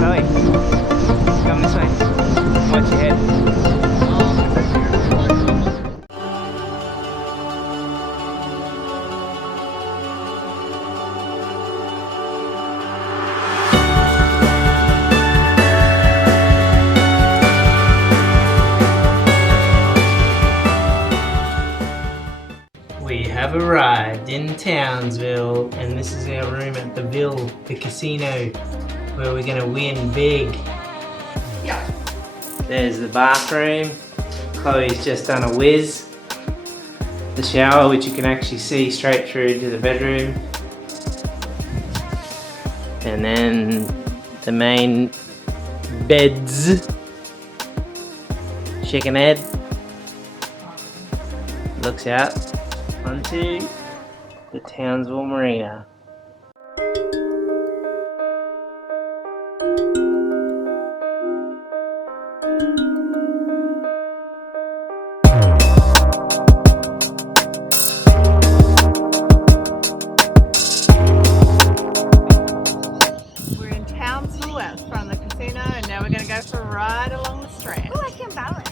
Chloe, come this way. Watch your head. We have arrived in Townsville, and this is our room at the Ville, the casino, where we're gonna win big. Yeah. There's the bathroom. Chloe's just done a whiz. The shower, which you can actually see straight through to the bedroom. And then the main beds. Chicken head looks out onto the Townsville Marina. We're in Townsville out front of the casino, and now we're going to go for a ride along the Strand. Oh, I can balance.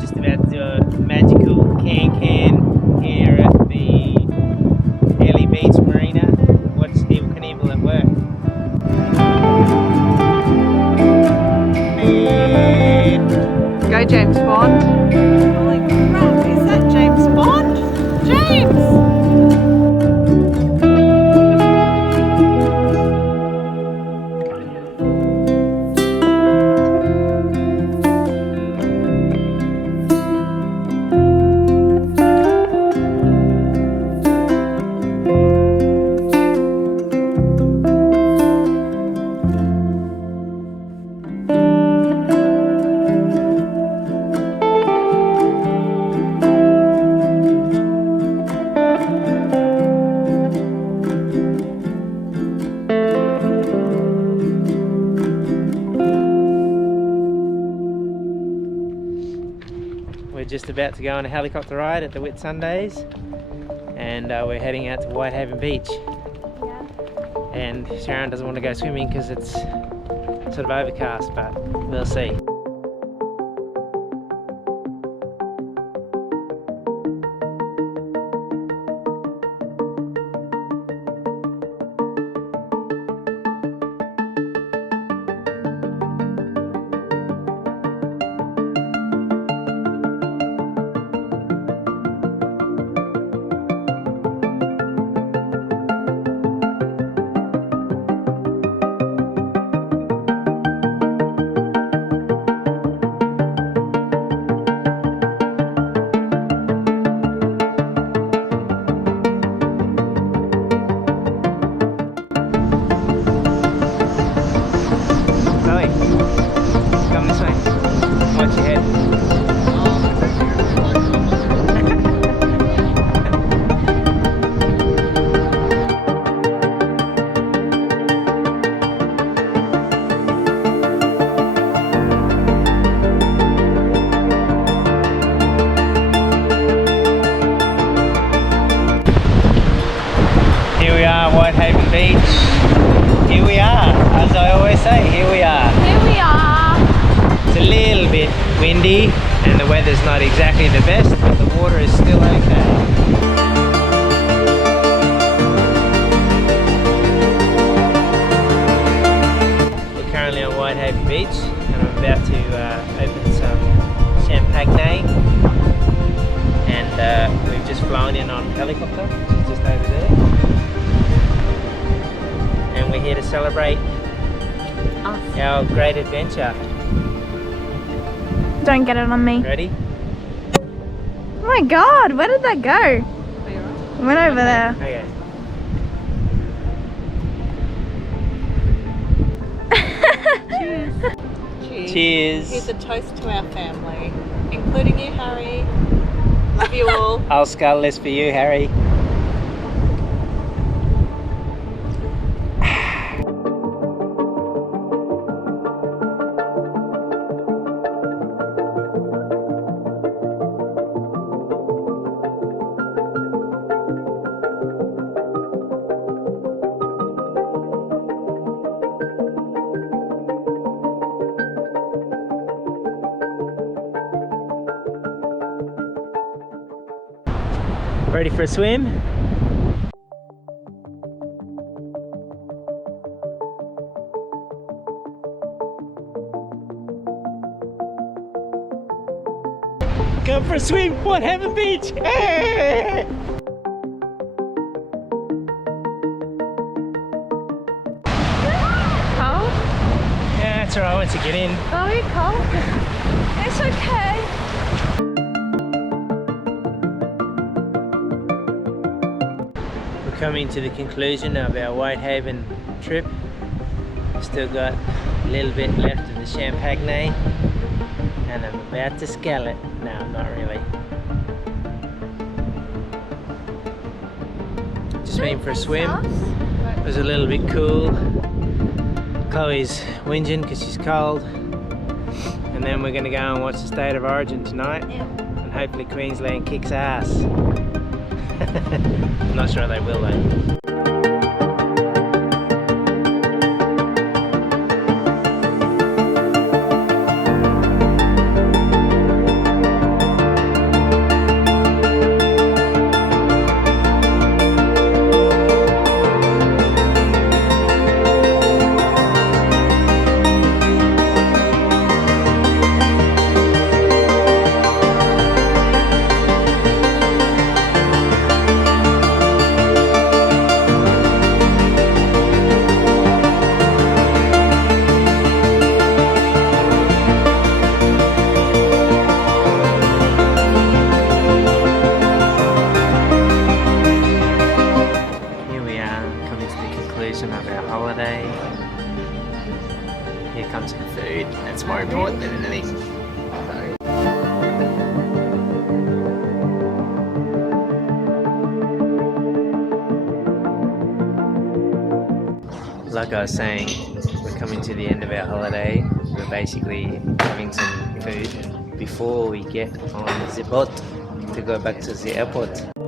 Just about to do a magical can here at the Airlie Beach Marina. Watch Evel Knievel at work. Go, James Bond. Holy crap, is that James Bond? James! We're just about to go on a helicopter ride at the Whitsundays, and we're heading out to Whitehaven Beach. Yeah. And Sharon doesn't want to go swimming because it's sort of overcast, but we'll see. Come this way. Watch your head. Here we are, Whitehaven Beach. Here we are, as I always say, here we are. Here we are. It's a little bit windy and the weather's not exactly the best, but the water is still okay. We're currently on Whitehaven Beach and I'm about to open some champagne, and we've just flown in on a helicopter, which is just over there. And we're here to celebrate our great adventure. Don't get it on me. Ready? Oh my god, where did that go? It went over there. Okay. Cheers. Cheers. Here's a toast to our family, including you, Harry. Love you all. I'll scull this for you, Harry. Ready for a swim? Come for a swim, Whitehaven Beach! Hey! Cold? Yeah, that's alright once you get in. Oh, you're cold? It's okay. We're coming to the conclusion of our Whitehaven trip. Still got a little bit left of the champagne, and I'm about to scale it. No, I'm not really. Just waiting for a swim. It was a little bit cool. Chloe's whinging because she's cold. And then we're going to go and watch the State of Origin tonight. Yeah. And hopefully Queensland kicks ass. I'm not sure they will though. Of our holiday. Here comes the food. That's more important than anything. Like I was saying, we're coming to the end of our holiday. We're basically having some food before we get on the boat to go back to the airport.